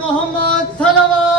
মোহাম্মদ সাল্লাল্লাহু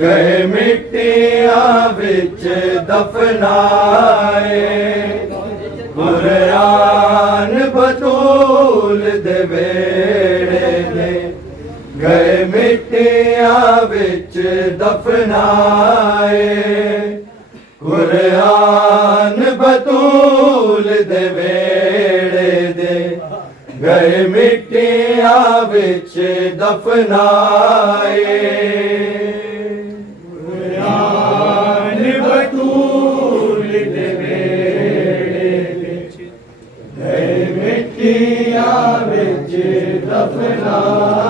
गए मिट्टियां विच दफनाए कुरान बतूल दे वेड़े ने गए मिट्टियां विच दफनाए कुरान बतूल दे वेड़े दे गए मिट्टियां विच दफनाए दफनाए कुरान बतूल दे वेड़े गए मिट्टियां विच दफनाए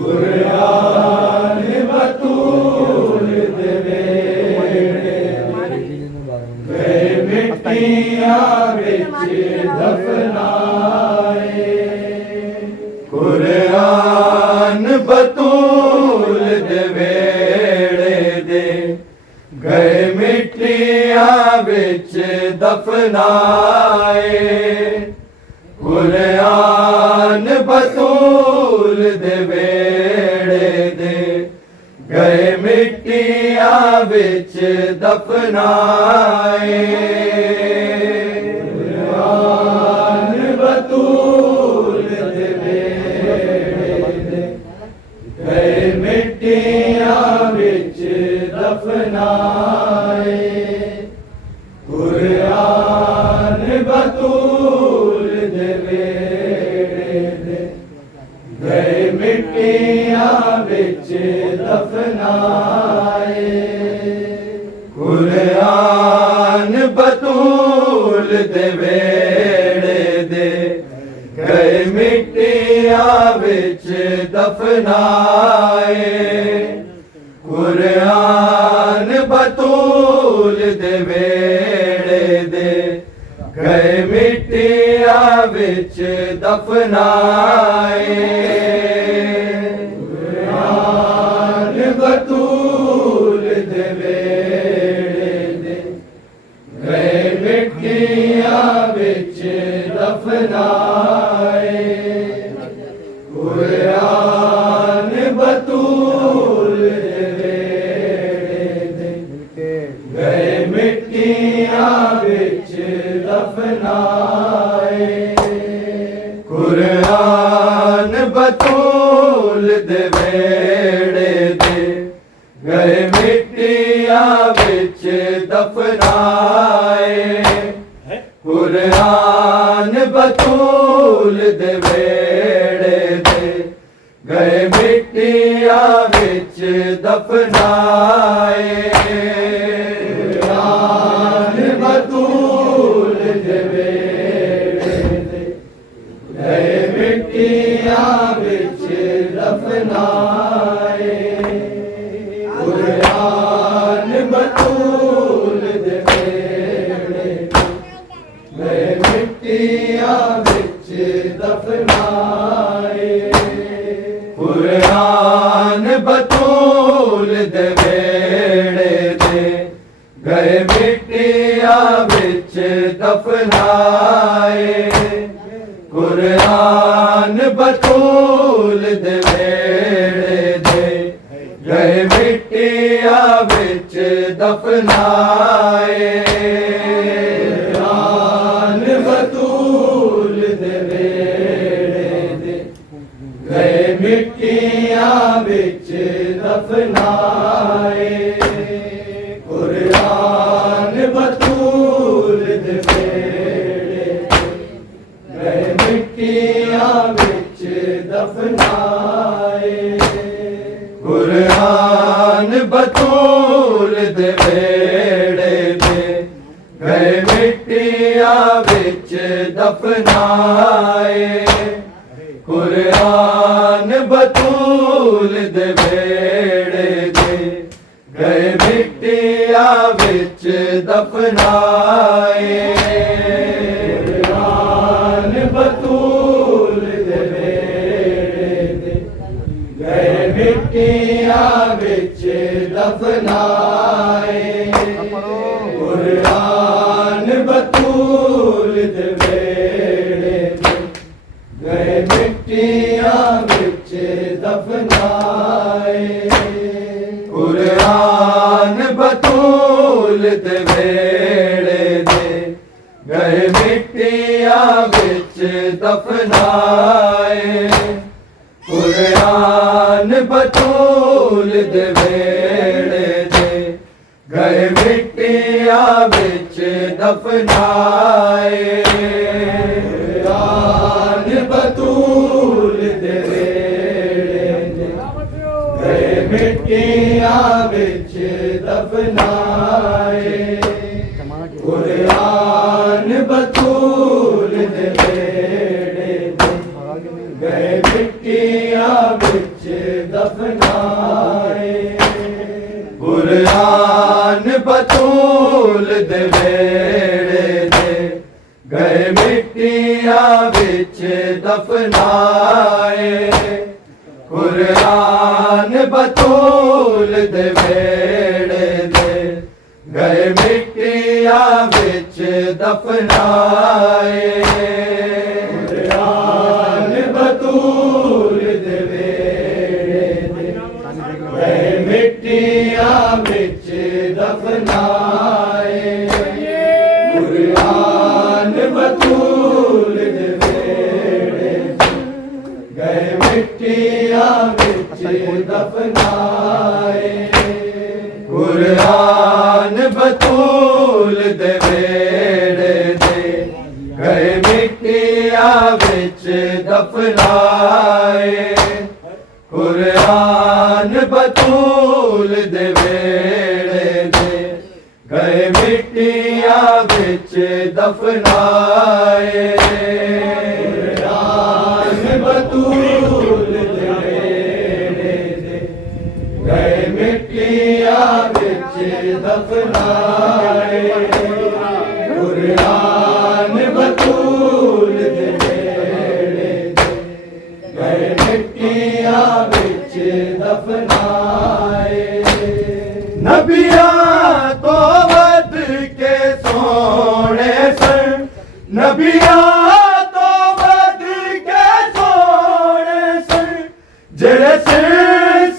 कुरान बतूल दे वेड़े दे गए मिट्टियां विच दफनाए कुरान बतूल दे वेड़े दे गए मिट्टियां विच दफनाए कुरान बतूल दे वेड़े दे गए मिट्टियां विच दफनाए कुरान बतूल दे वेड़े दे गए मिट्टियां विच दफनाए कुरान बतूल दे वेड़े दे गए मिट्टियां विच दफनाए कुरान बतूल दे वेड़े दे गए मिट्टियां विच दफनाए कुरान बतूल दे वेड़े दे गए मिट्टियां विच दफनाए कुरान बतूल दे वेड़े दे गए मिट्टियां विच दफनाए कुरान बतूल दे वेड़े दे गए मिट्टियां विच दफनाए कुरान बतूल दे वेड़े दे गए मिट्टिया विच दफनाए कुरान बतूल दे वेड़े दे गए मिट्टिया विच दफनाए कुरान बतूल दे वेड़े गए मिट्टिया विच दफनाए कुरान बतूल दे वेड़े दे गए मिट्टिया विच दफनाए कुरान बतूल दे वेड़े दे गए मिट्टिया विच दफनाए कुरान बतूल दे वेड़े दे गए मिट्टिया विच दफनाए कुरान बतूल दे वेड़े गए मिट्टिया विच दफनाए कुरान बतूल दे वेड़े दे गए मिट्टिया विच दफनाए कुरान बतूल दे वेड़े दे गए मिट्टिया विच दफनाए कुरान बतूल दे वेड़े दे गए मिट्टिया विच दफनाए कुरान बतूल दे वेड़े दे गए मिट्टिया विच दफनाए कुरान बतूल दे वेड़े दे गए मिट्टिया विच दफनाए कुरान बतूल दे वेड़े दे गए मिट्टिया विच दफनाए कुरान बतूल दे वेड़े दे गए मिट्टिया विच दफनाए कुरान बतूल दे वेड़े दे गए मिट्टिया विच दफनाए कुरान बतूल दे वेड़े दे गए मिट्टिया विच दफनाए कुरान बतूल दे वेड़े दे गए मिट्टिया विच दफनाए कुरान बतूल दे वेड़े दे गए मिट्टिया विच दफनाए कुरान बतूल दे वेड़े दे गए मिट्टिया विच दफनाए कुरान बतूल दे वेड़े दे गए मिट्टिया विच दफनाए कुरान बतूल दे वेड़े दे गए मिट्टिया विच दफनाए कुरान बतूल दे वेड़े दे गए मिट्टिया विच दफनाए कुरान बतूल दे वेड़े दे गए मिट्टिया विच दफनाए नबिया तो वध के सोने सन नबिया तो वध के सोने सन जेड़े सिर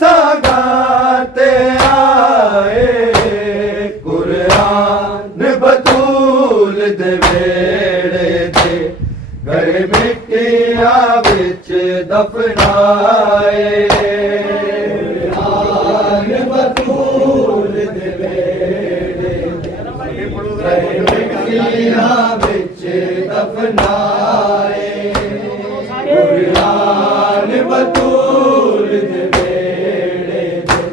सगाते आए कुरान बतूल दे वेड़े दे गए मिट्टिया विच दफनाए कुरान बतूल दे वेड़े दे गए मिट्टिया विच दफनाए कुरान बतूल दे वेड़े दे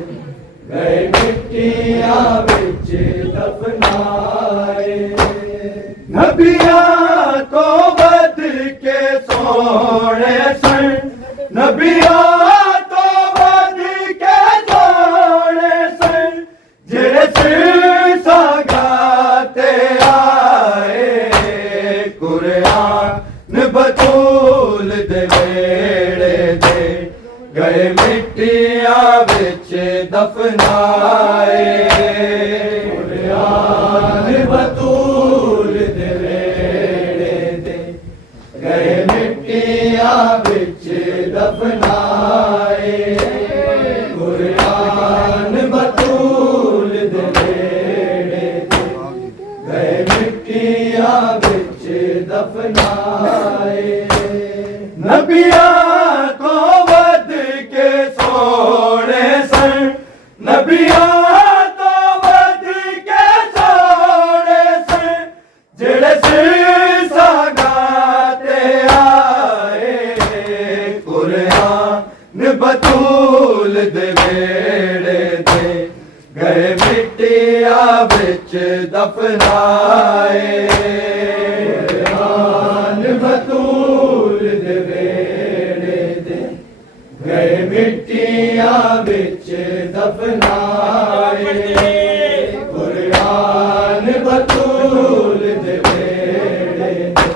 गए मिट्टियां विच दफनाए नबियां तो वध के सोने सन नबियां तो वध के सोने सन जेड़े सिर गाते आए कुरान बतूल दे वेड़े दे गए मिट्टियां विच दफनाए कुरान बतूल दे वेड़े दे गए मिट्टियां विच दफनाए कुरान बतूल दे वेड़े दे गए मिट्टियां विच दफनाए नबियां तो वध के सोने सन नबियां तो वध के सोने सन जेड़े सीसा गाते आए कुरान बतूल दे वेड़े दे गए मिट्टियां विच दफनाए कुरान बतूल दे वेड़े दे गए मिट्टियां विच दफनाए कुरान बतूल दे वेड़े दे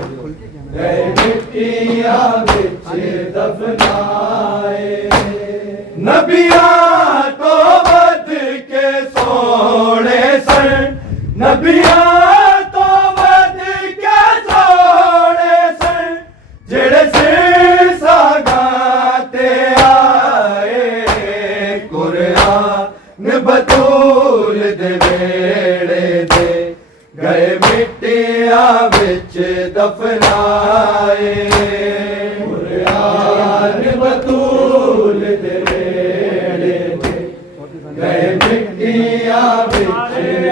गए मिट्टियां विच दफनाए नबियां तो वध के सोने सन नबियां तो वध के सोने सन जेड़े सीसा गाते आए कुरान बतूल दे वेड़े दे गए मिट्टियां विच दफनाए कुरान बतूल दे वेड़े दे गए मिट्टियां विच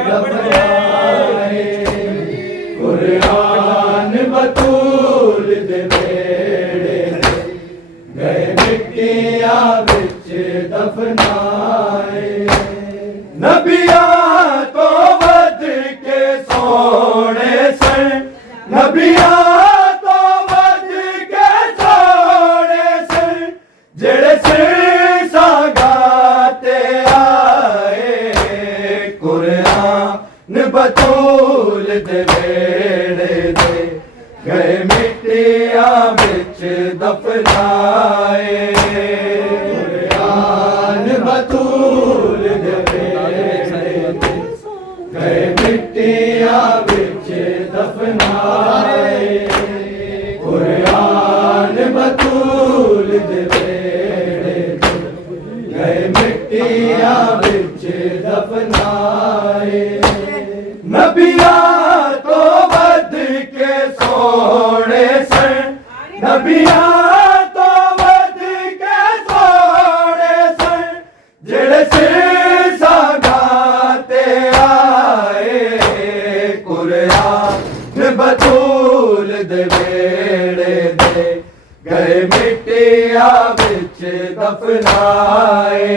दफनाए कुरान बतूल दे वेड़े दे गए मिट्टियां विच दफनाए नबियां तो वध के सोने सन नबियां तो वध के सोने सन जेड़े सीसा गाते आए कुरान बतूल दे वेड़े दे गए मिट्टियां विच दफनाए कुरान बतूल दे वेड़े दे गए मिट्टियां विच दफनाए कुरान बतूल दे वेड़े दे गए मिट्टियां विच दफनाए नबियां तो वध के सोने सन नबियां तो वध के सोने सन जेड़े सीसा गाते आए कुरान बतूल दे वेड़े दे गए मिट्टियां विच दफनाए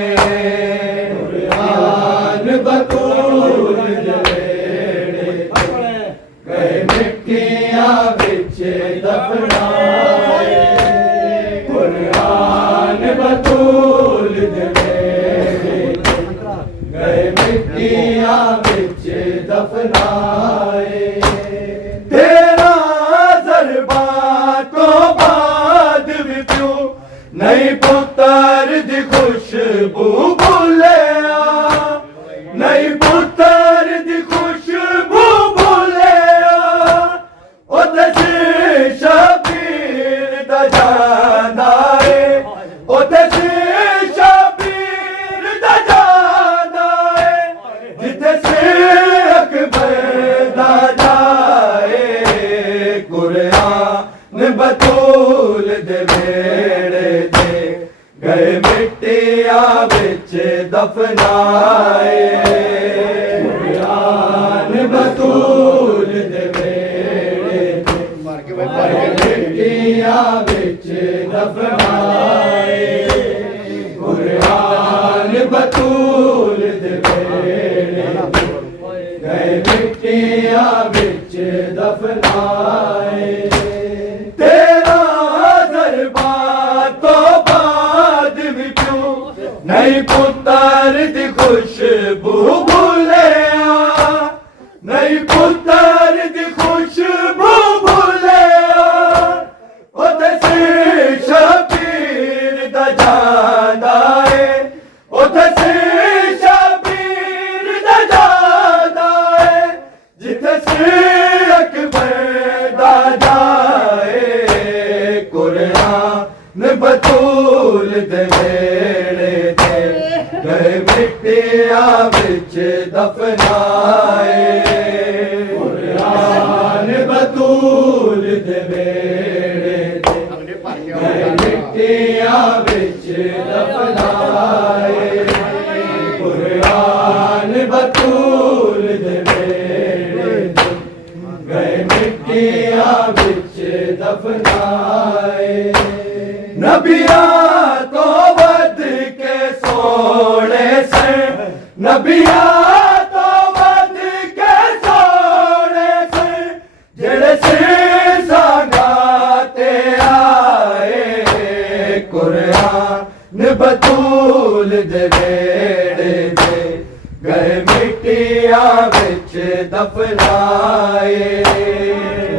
कुरान बतूल दे वेड़े दे गए मिट्टियां विच दफनाए कुरान बतूल दे वेड़े दे गए मिट्टियां विच दफनाए तेरा ज़रबा तो बाद भी क्यों नहीं पुत्र दी खुशबू भूलिया नहीं पुत्र दी खुशबू भूलिया ओ दसी शबीर दा जाना है ओ दसी शबीर दा जाना है जिथे से अकबर दा जाए कुरान बतूल दे वेड़े दे गए मिट्टियां विच दफनाए कुरान बतूल दे वेड़े दे गए मिट्टियां विच दफनाए फरमाए। तेरा दरबार तो बाद भी क्यों नहीं पुत्र दी खुशबू भूलिया, नहीं पुत्र दी खुशबू भूलिया। ओ तसी शबीर दा जादा है, ओ तसी शबीर दा जादा है, जिथे से अकबर दा जाए। कुरान बतूल दे वेड़े ते गए मिट्टिया विच दफनाए। कुरान बतूल दे वेड़े ते गए मिट्टिया विच दफनाए। कुरान बतूल दे वेड़े ते गए मिट्टिया विच दफनाए। नबिया तो वध के सोने से, नबिया तो वध के सोने से, जेड़े से संगाते आए। कुरान बतूल दे वेड़े ते गए मिट्टिया विच दफनाए।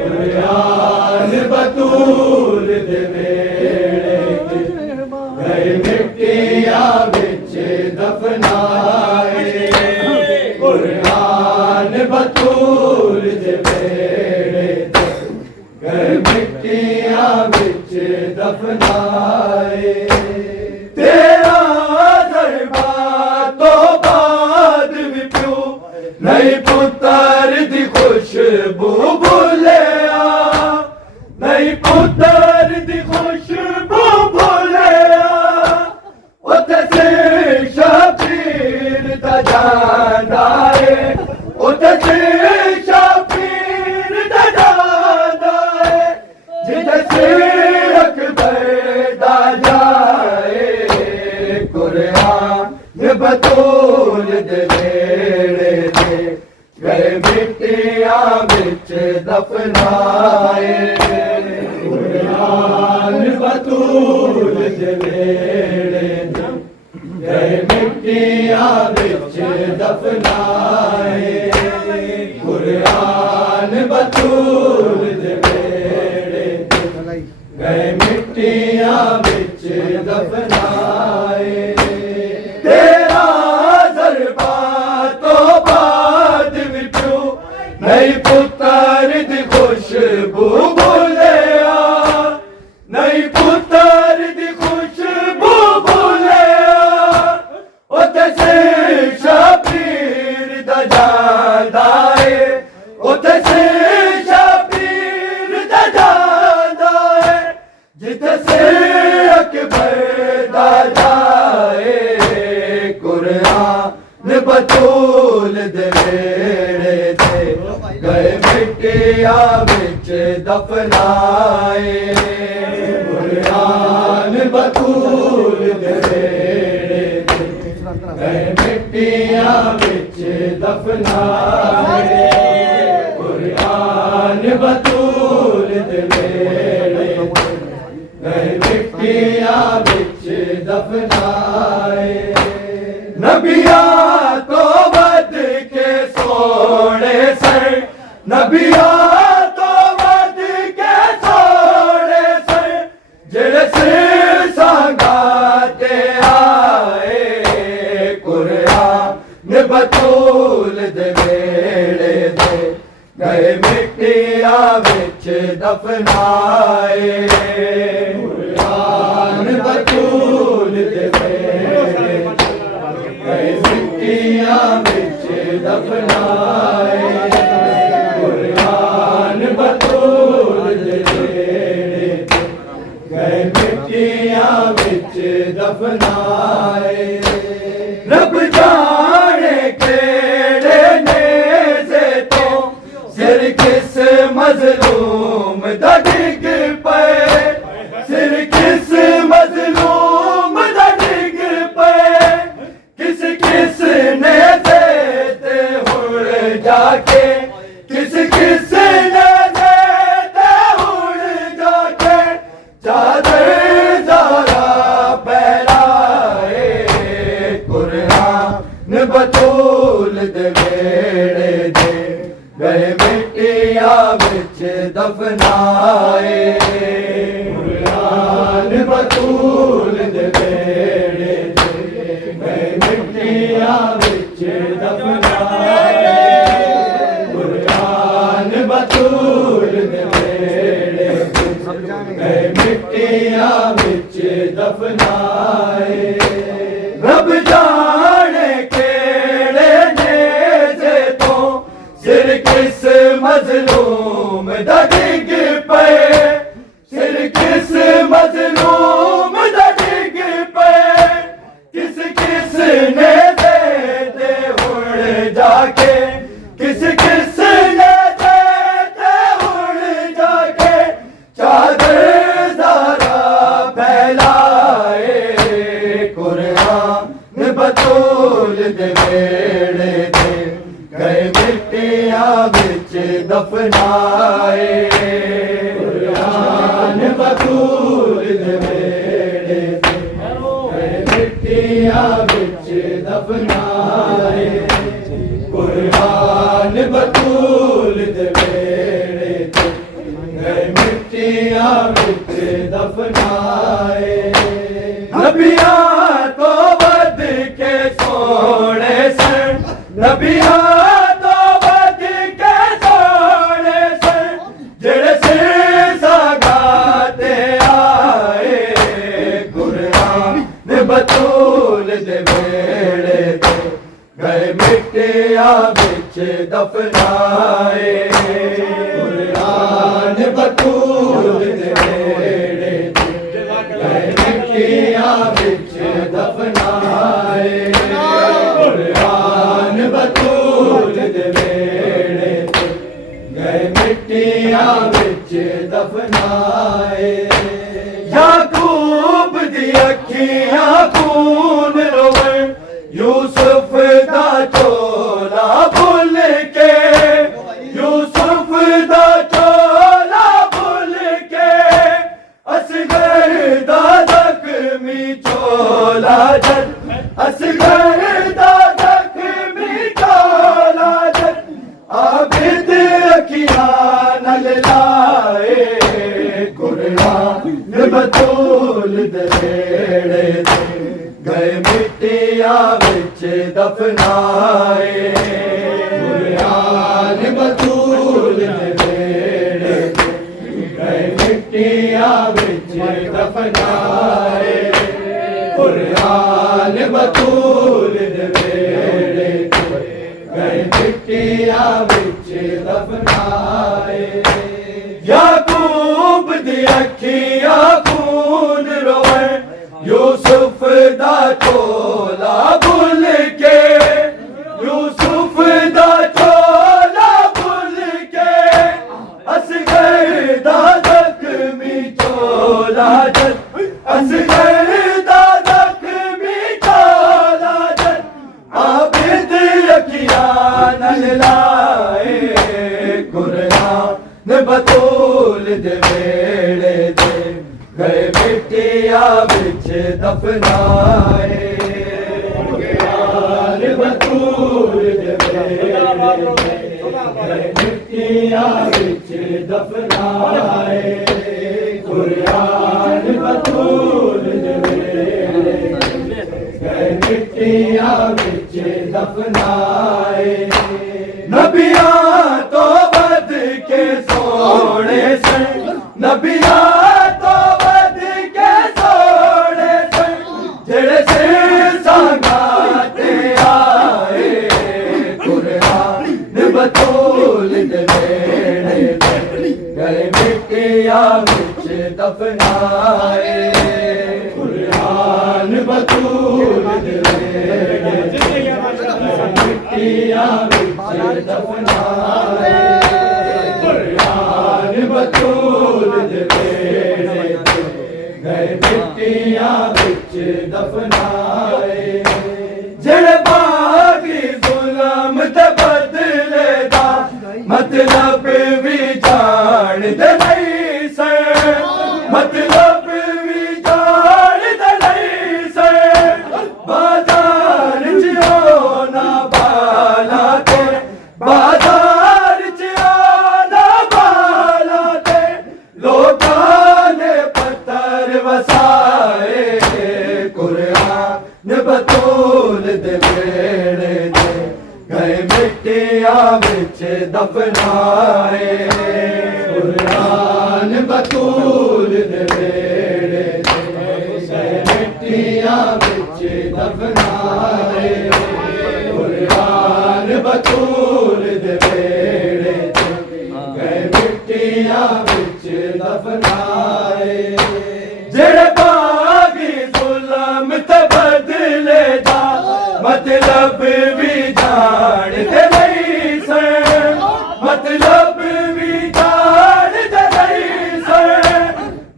कुरान बतूल दे वेड़े ते गए मिट्टिया विच दफनाए। कुरान बतूल दे वेड़े ते गए मिट्टिया विच दफनाए। तेरा दरबार तो बाद भी क्यों नहीं पुत्र दी खुशबू भूलिया, नहीं पुत्र दी खुशबू भूलिया। उते से शबीर दा जादा है, उते से शबीर दा जादा है, जिथे से अकबर दा जाए। कुरान बतूल दे वेड़े ते गए मिट्टिया विच दफनाए। कुरान बतूल दे वेड़े ते गए मिट्टिया विच दफनाए। कुरान बतूल दे वेड़े ते गए मिट्टिया विच दफनाए। तेरा दरबार तो बाद भी क्यों नहीं पुत्र दी खुशबू भूलिया, नहीं पुत्र दी खुशबू भूलिया। ओ तसे शबीर दा जादा है, ओ तसे शबीर दा जादा है, जिथे से अकबर दा जाए। कुरान बतूल दे वेड़े ते गए मिट्टिया विच दफनाए। कुरान बतूल दे वेड़े ते गए मिट्टिया विच दफनाए। कुरान बतूल दे वेड़े ते गए मिट्टिया विच दफनाए। नबिया तो वध के सोने से, नबिया तो वध के सोने से, जेड़े से संगाते आए। कुरान बतूल दे वेड़े ते गए मिट्टिया विच दफनाए। कुरान बतूल दे वेड़े गए मिट्टिया विच दफनाए। कुरान बतूल दे वेड़े गए मिट्टिया विच दफनाए। रब जाने केड़े नेज़े तो सिर किस मजलूम दा डिग पे, सिर किस मजलूम दा डिग पे। किस किस ने देते हुए जाके, किस किस ने विच दफनाए कुरान बतूल दे वेड़े गए मिट्टियां विच दफनाए रब जाने केड़े नेज़े तो सिर किस मज़लूम दा डिग पे सिर किस मज़लूम दा डिग पे किस किस ने दे दे उड़ जाके किस किस ने दे दे उड़ जाके चादर ज़रा फैलाए कुरान बतूल दे वेड़े दे गए मिट्टियां विच दफनाए कुरान बतूल दे वेड़े दे गए मिट्टियां विच दफनाए कुरान बतूल दे वेड़े दे गए मिट्टियां विच दफनाए नबियां तो वध के सोने सन नबियां तो वध के सोने सन जेड़े सिर सगाते आए कुरान बतूल दे वेड़े दे गए मिट्टियां विच दफनाए कुरान बतूल दे वेड़े दे गए मिट्टियां विच दफनाए कुरान बतूल दे वेड़े दे गए मिट्टियां विच दफनाए याकूब दी अखियां खून रोवन यूसुफ दा चोला भुल के यूसुफ दा चोला भुल के असगर दा जख्मी चोला जद असगर दा जख्मी चोला जद आबिद अखियां नल लाए कुरान बतूल दे वेड़े दे गए मिट्टियां विच दफनाए कुरान बतूल दे वेड़े दे गए मिट्टियां विच दफनाए कुरान बतूल दे वेड़े दे गए मिट्टियां विच दफनाए याकूब दी अखियां खून रोवन यूसुफ दा चोला भुल के यूसुफ दा चोला भुल के असगर दा जख्मी चोला जद असगर दा जख्मी चोला जद आबिद अखियां नल लाए कुरान बतूल दे वेड़े दे गए मिट्टियां विच दफनाए कुरान बतूल दे वेड़े दे गए मिट्टियां विच दफनाए कुरान बतूल दे वेड़े दे गए मिट्टियां विच दफनाए नबियां तो वध के सोने सन नबियां तो वध के सोने सन जेड़े सिर संगाते आए कुरान बतूल दे वेड़े दे गए मिट्टियां विच दफनाए कुरान बतूल दे वेड़े दे मिट्टियां विच दफनाए कुरान बतूल दे वेड़े दे गए मिट्टियां विच दफनाए जेड़े बागी जुल्म ते बदले दा मतलब भी जान दे नहीं से मतलब भी जान दे नहीं से बाजार च होना बाला ते बाजार च होना बाला ते लोकां ने पत्थर वसाए कुरान बतूल दे बेड़े ते गए मिट्टियां विच दफनाए कुरान बतूल दे बेड़े ते गए मिट्टियां विच दफनाए कुरान बतूल दे बेड़े ते गए मिट्टियां विच दफनाए जेड़े बागी जुल्म ते बदले दा मतलब भी जानते नहीं सर मतलब भी जानते नहीं सर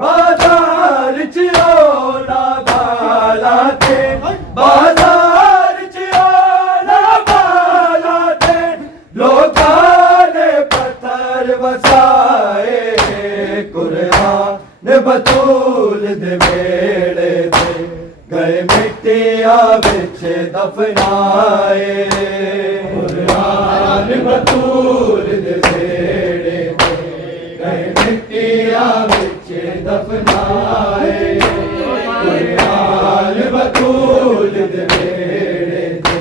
बाजार च ओला बाला ते बाजार च ओला बाला ते लोकां ने पत्थर वसाए कुरान बतूल दे बेड़े ते गए मिट्टियां विच दफनाए कुरान बतूल दे बेड़े ते गए मिट्टियां विच दफनाए कुरान बतूल दे बेड़े ते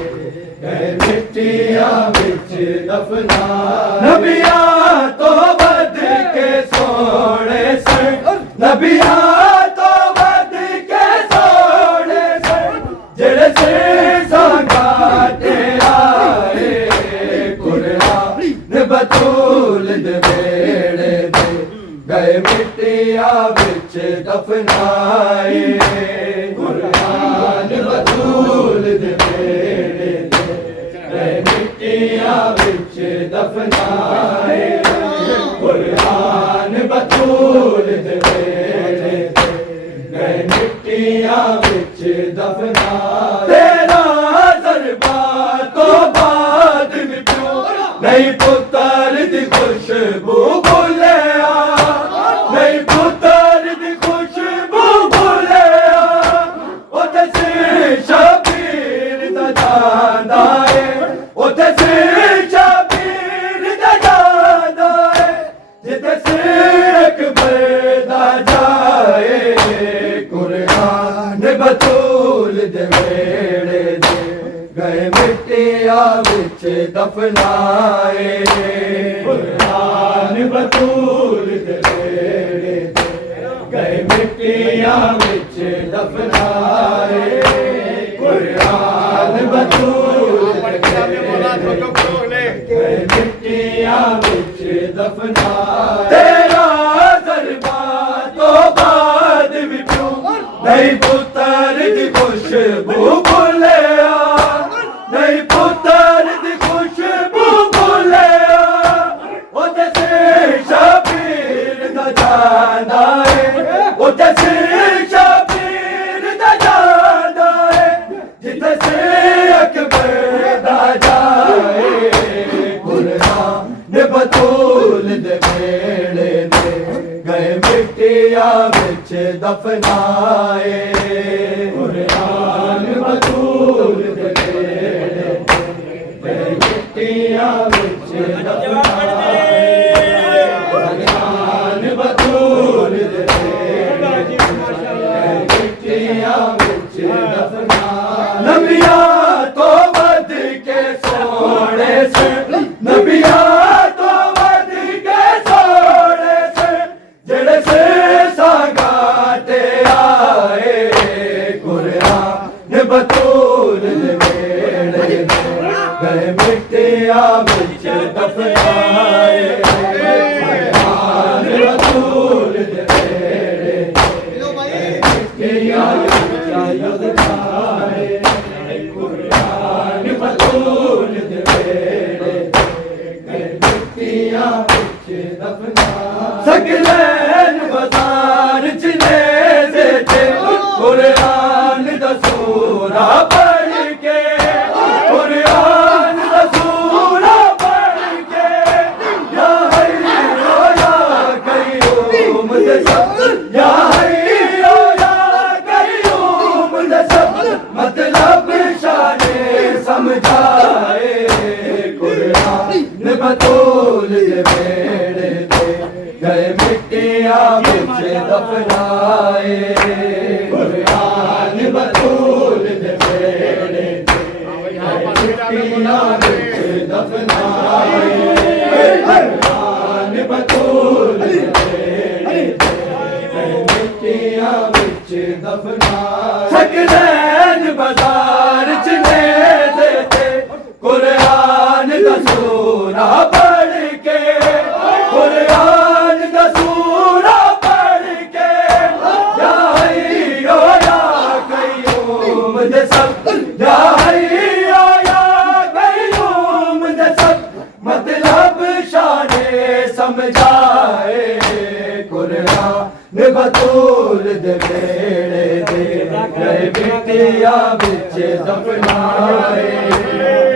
गए मिट्टियां विच दफनाए नबियां तो वध के सोने सन नबियां बतूल दे बेड़े ते गए मिट्टियां विच दफनाए कुरान बतूल दे बेड़े ते गए मिट्टियां विच दफनाए कुरान बतूल दे बेड़े ते गए मिट्टियां विच दफनाए तेरा ज़रबा तो बाद भी क्यों नहीं पुत्र दी खुशबू भुलिया नहीं पुत्र दी खुशबू भुलिया उते शबीर दा जांदा है उते शबीर दा जांदा है जिते अकबर दा जाए कुरान बतूल दे बेड़े ते गए मिट्टियां विच दफनाए कुरान बतूल दे बेड़े ते गए मिट्टियां विच दफनाए कुरान बतूल दे बेड़े गए मिट्टियां विच दफनाए तेरा ज़रबा तो बाद भी क्यों नहीं पुत्र दी खुशबू भुलिया नहीं पुत्र दी खुशबू भुलिया उते शबीर दा जांदा है उते शबीर दा जांदा है जिते अकबर दा जाए कुरान बतूल दे बेड़े ते गए मिट्टियां विच दफनाए कुरान बतूल दे बेड़े ते गए मिट्टियां विच दफनाए कुरान बतूल दे बेड़े ते गए मिट्टियां विच दफनाए नबियां तो वध के सोने से नबियां तो वध के सोने से जेड़े से संगाते आए कुरान बतूल दे बेड़े ते गए मिट्टियां विच दफनाए कुरान बतूल दे बेड़े ते मिट्टियां विच दफनाए कुरान बतूल दे बेड़े ते गए मिट्टियां विच दफनाए सकलैन बाजार च ले ते कुरान दा सूरा पढ़ के कुरान दा सूरा पढ़ के या हय्यो या कय्यूम दे शब्द या हय्यो या कय्यूम दे शब्द मतलब शाने समझाए कुरान बतूल दे बेड़े ते गए मिट्टियां विच दफनाए कुरान बतूल दे बेड़े ते मिट्टियां विच दफनाए कुरान बतूल दे नेड़े मिट्टियां विच दफनाए सकलैन बाजार च नेज़े ते कुरान दा सूरा पढ़ के कुरान दा सूरा पढ़ के या हय्यो या कय्यूम दे सब या हय्यो या कय्यूम दे सब मतलब शाने समझाए कुरान बतूल दे बेड़े दे गए मिट्टियां विच दफनाए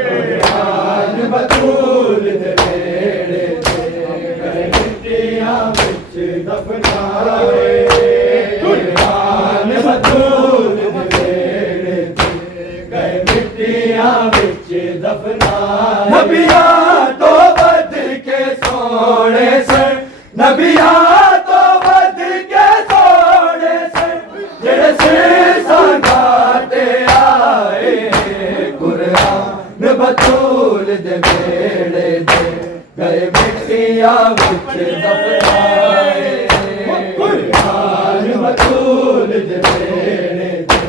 कुरान बतूल दे बेड़े दे गए मिट्टियां विच दफनाए कुरान बतूल दे बेड़े दे गए मिट्टियां विच दफनाए नबियां तो वध के सोने से नबियां तो वध के सोने से जेड़े सिर संगाते आए कुरान बतूल दे बेड़े दे गए मिट्टियां विच दफनाए कुरान बतूल दे बेड़े दे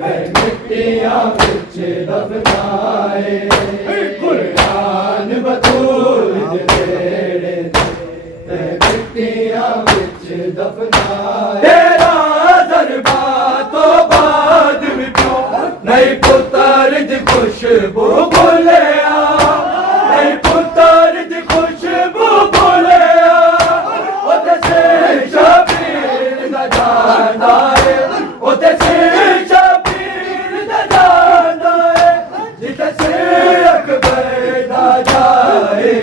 गए मिट्टियां विच दफनाए कुरान बतूल दे बेड़े दे मिट्टियां विच दफनाए तेरा दरबा तो बाद भी क्यों नहीं पुत्र दी खुशबू भुलिया नहीं पुत्र दी खुशबू भुलिया ओते से शबीर दा जांदा है ओते से शबीर दा जांदा है जिते से अकबर दा जाए